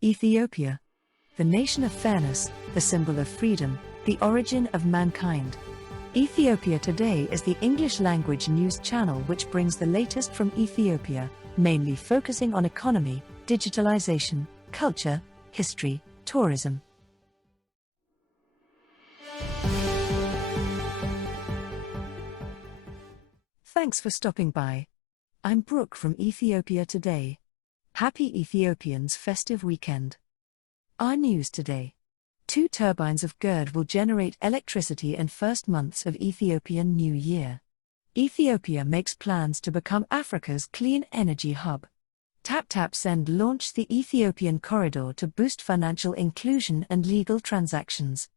Ethiopia, the nation of fairness, the symbol of freedom, the origin of mankind. Ethiopia Today is the English-language news channel which brings the latest from Ethiopia, mainly focusing on economy, digitalization, culture, history, tourism. Thanks for stopping by. I'm Brooke from Ethiopia Today. Happy Ethiopians' festive weekend. Our news today. 2 turbines of GERD will generate electricity in first months of Ethiopian New Year. Ethiopia makes plans to become Africa's clean energy hub. Taptap Send launched the Ethiopian corridor to boost financial inclusion and legal transactions.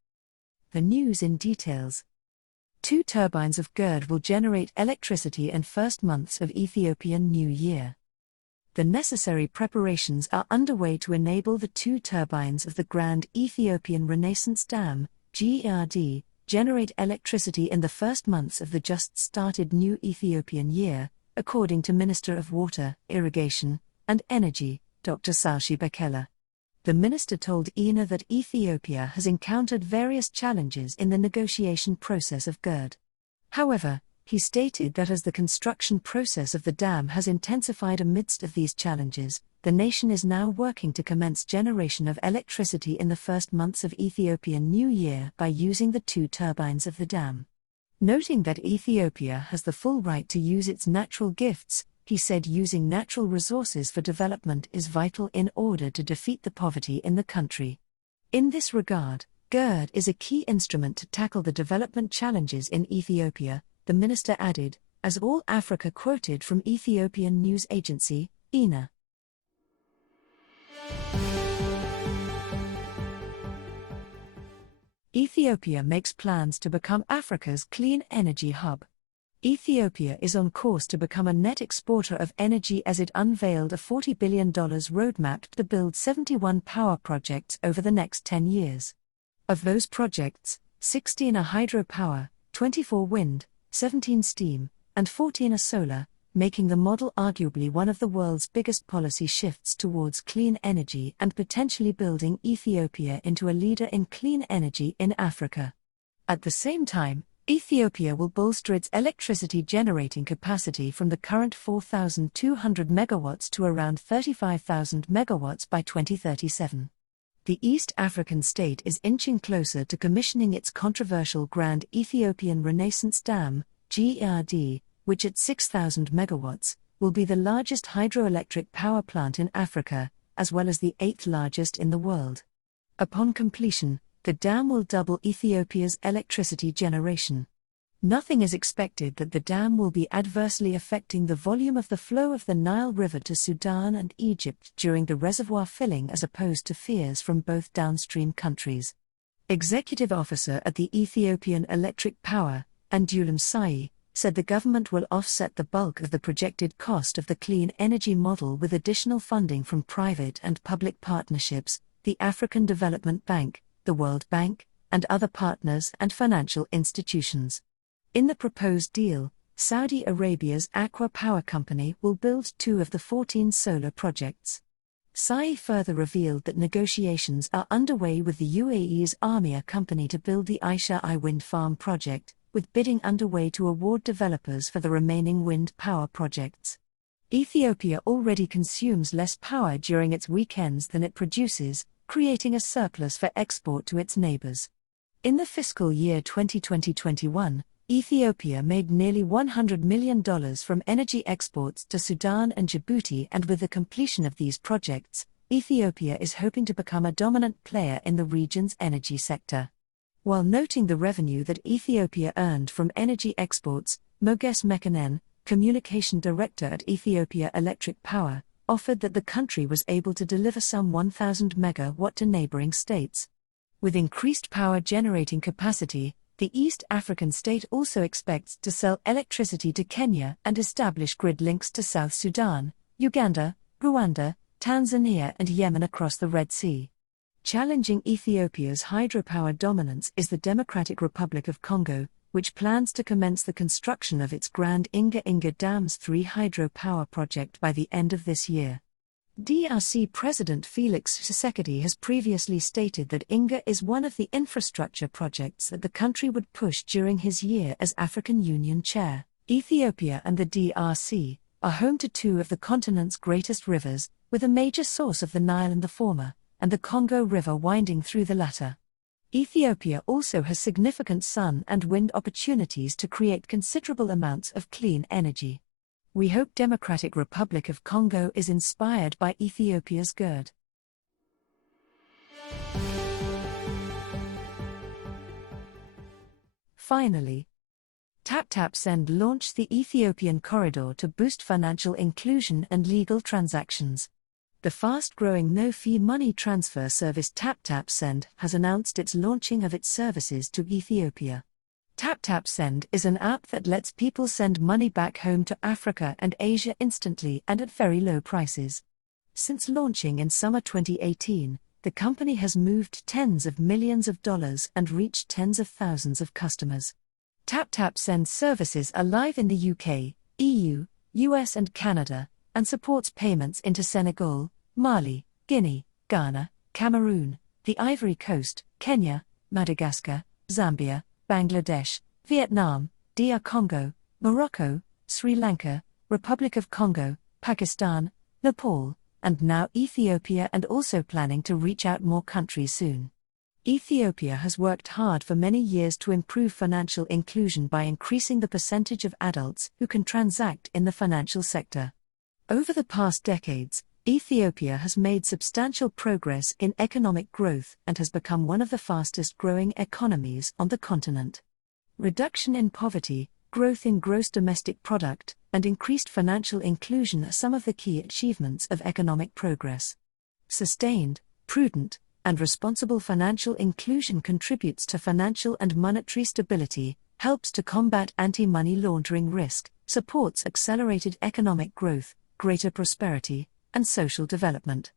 The news in details. 2 turbines of GERD will generate electricity in first months of Ethiopian New Year. The necessary preparations are underway to enable the 2 turbines of the Grand Ethiopian Renaissance Dam, GERD, generate electricity in the first months of the just-started new Ethiopian year, according to Minister of Water, Irrigation, and Energy, Dr. Sebeket. The minister told ENA that Ethiopia has encountered various challenges in the negotiation process of GERD. However, he stated that as the construction process of the dam has intensified amidst of these challenges, the nation is now working to commence generation of electricity in the first months of Ethiopian New Year by using the 2 turbines of the dam. Noting that Ethiopia has the full right to use its natural gifts, he said using natural resources for development is vital in order to defeat the poverty in the country. In this regard, GERD is a key instrument to tackle the development challenges in Ethiopia, the minister added, as All Africa quoted from Ethiopian news agency, ENA. Ethiopia makes plans to become Africa's clean energy hub. Ethiopia is on course to become a net exporter of energy as it unveiled a $40 billion roadmap to build 71 power projects over the next 10 years. Of those projects, 16 are hydropower, 24 wind, 17 steam, and 14 are solar, making the model arguably one of the world's biggest policy shifts towards clean energy and potentially building Ethiopia into a leader in clean energy in Africa. At the same time, Ethiopia will bolster its electricity generating capacity from the current 4,200 megawatts to around 35,000 megawatts by 2037. The East African state is inching closer to commissioning its controversial Grand Ethiopian Renaissance Dam, GERD, which at 6,000 megawatts, will be the largest hydroelectric power plant in Africa, as well as the 8th largest in the world. Upon completion, the dam will double Ethiopia's electricity generation. Nothing is expected that the dam will be adversely affecting the volume of the flow of the Nile River to Sudan and Egypt during the reservoir filling as opposed to fears from both downstream countries. Executive Officer at the Ethiopian Electric Power, Andulam Sai, said the government will offset the bulk of the projected cost of the clean energy model with additional funding from private and public partnerships, the African Development Bank, the World Bank, and other partners and financial institutions. In the proposed deal, Saudi Arabia's Aqua Power Company will build 2 of the 14 solar projects. Sai further revealed that negotiations are underway with the UAE's Amir company to build the Aisha I wind farm project, with bidding underway to award developers for the remaining wind power projects. Ethiopia already consumes less power during its weekends than it produces, creating a surplus for export to its neighbors. In the fiscal year 2020-21, Ethiopia made nearly $100 million from energy exports to Sudan and Djibouti, and with the completion of these projects, Ethiopia is hoping to become a dominant player in the region's energy sector. While noting the revenue that Ethiopia earned from energy exports, Moges Mekanen, communication director at Ethiopia Electric Power, offered that the country was able to deliver some 1,000 megawatt to neighboring states. With increased power generating capacity, the East African state also expects to sell electricity to Kenya and establish grid links to South Sudan, Uganda, Rwanda, Tanzania and Yemen across the Red Sea. Challenging Ethiopia's hydropower dominance is the Democratic Republic of Congo, which plans to commence the construction of its Grand Inga Inga Dam's 3 hydropower project by the end of this year. DRC President Felix Sebeket has previously stated that INGA is one of the infrastructure projects that the country would push during his year as African Union chair. Ethiopia and the DRC are home to two of the continent's greatest rivers, with a major source of the Nile in the former, and the Congo River winding through the latter. Ethiopia also has significant sun and wind opportunities to create considerable amounts of clean energy. We hope Democratic Republic of Congo is inspired by Ethiopia's GERD. Finally, Taptap Send launched the Ethiopian corridor to boost financial inclusion and legal transactions. The fast-growing no-fee money transfer service Taptap Send has announced its launching of its services to Ethiopia. Taptap Send is an app that lets people send money back home to Africa and Asia instantly and at very low prices. Since launching in summer 2018, the company has moved tens of millions of dollars and reached tens of thousands of customers. Taptap Send services are live in the UK, EU, US and Canada, and supports payments into Senegal, Mali, Guinea, Ghana, Cameroon, the Ivory Coast, Kenya, Madagascar, Zambia, Bangladesh, Vietnam, DR Congo, Morocco, Sri Lanka, Republic of Congo, Pakistan, Nepal, and now Ethiopia, and also planning to reach out more countries soon. Ethiopia has worked hard for many years to improve financial inclusion by increasing the percentage of adults who can transact in the financial sector. Over the past decades, Ethiopia has made substantial progress in economic growth and has become one of the fastest-growing economies on the continent. Reduction in poverty, growth in gross domestic product, and increased financial inclusion are some of the key achievements of economic progress. Sustained, prudent, and responsible financial inclusion contributes to financial and monetary stability, helps to combat anti-money laundering risk, supports accelerated economic growth, greater prosperity, and social development.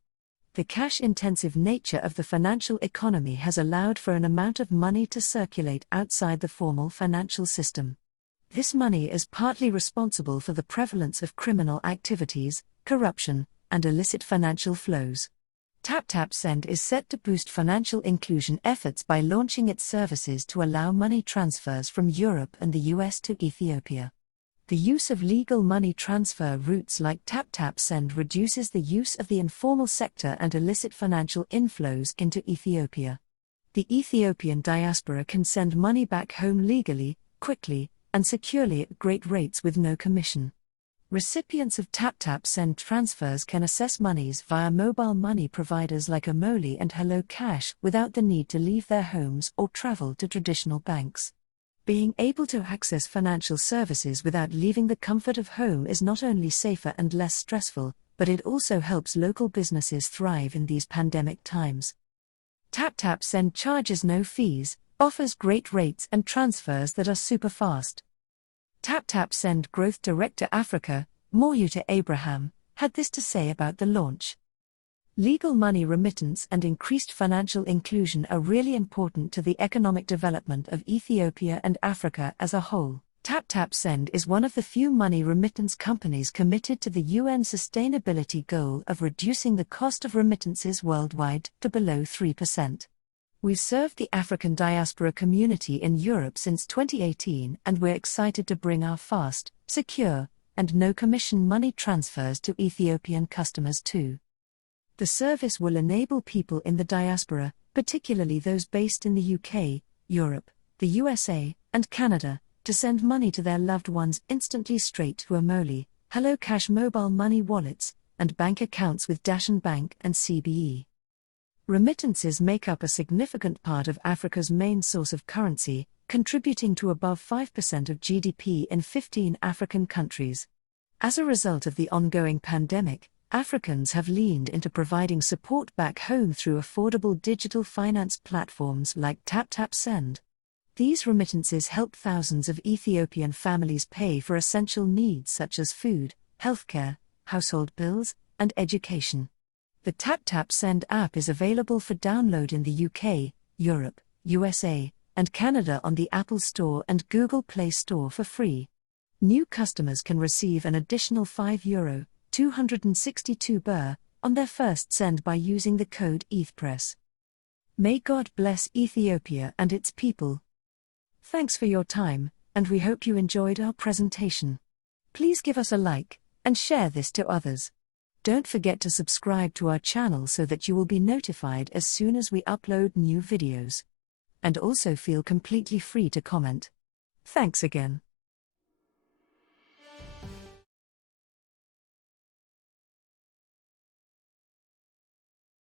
The cash-intensive nature of the financial economy has allowed for an amount of money to circulate outside the formal financial system. This money is partly responsible for the prevalence of criminal activities, corruption, and illicit financial flows. Taptap Send is set to boost financial inclusion efforts by launching its services to allow money transfers from Europe and the US to Ethiopia. The use of legal money transfer routes like Taptap Send reduces the use of the informal sector and illicit financial inflows into Ethiopia. The Ethiopian diaspora can send money back home legally, quickly, and securely at great rates with no commission. Recipients of Taptap Send transfers can access monies via mobile money providers like Amoli and Hello Cash without the need to leave their homes or travel to traditional banks. Being able to access financial services without leaving the comfort of home is not only safer and less stressful, but it also helps local businesses thrive in these pandemic times. Taptap Send charges no fees, offers great rates and transfers that are super fast. Taptap Send Growth Director Africa, Moryuta Abraham, had this to say about the launch. Legal money remittance and increased financial inclusion are really important to the economic development of Ethiopia and Africa as a whole. Taptap Send is one of the few money remittance companies committed to the UN sustainability goal of reducing the cost of remittances worldwide to below 3%. We've served the African diaspora community in Europe since 2018, and we're excited to bring our fast, secure, and no-commission money transfers to Ethiopian customers too. The service will enable people in the diaspora, particularly those based in the UK, Europe, the USA, and Canada, to send money to their loved ones instantly straight to Amoli, Hello Cash mobile money wallets, and bank accounts with Dashen Bank and CBE. Remittances make up a significant part of Africa's main source of currency, contributing to above 5% of GDP in 15 African countries. As a result of the ongoing pandemic, Africans have leaned into providing support back home through affordable digital finance platforms like Taptap Send. These remittances help thousands of Ethiopian families pay for essential needs such as food, healthcare, household bills, and education. The Taptap Send app is available for download in the UK, Europe, USA, and Canada on the Apple Store and Google Play Store for free. New customers can receive an additional €5, 262 birr, on their first send by using the code ETHPRESS. May God bless Ethiopia and its people. Thanks for your time, and we hope you enjoyed our presentation. Please give us a like, and share this to others. Don't forget to subscribe to our channel so that you will be notified as soon as we upload new videos. And also feel completely free to comment. Thanks again.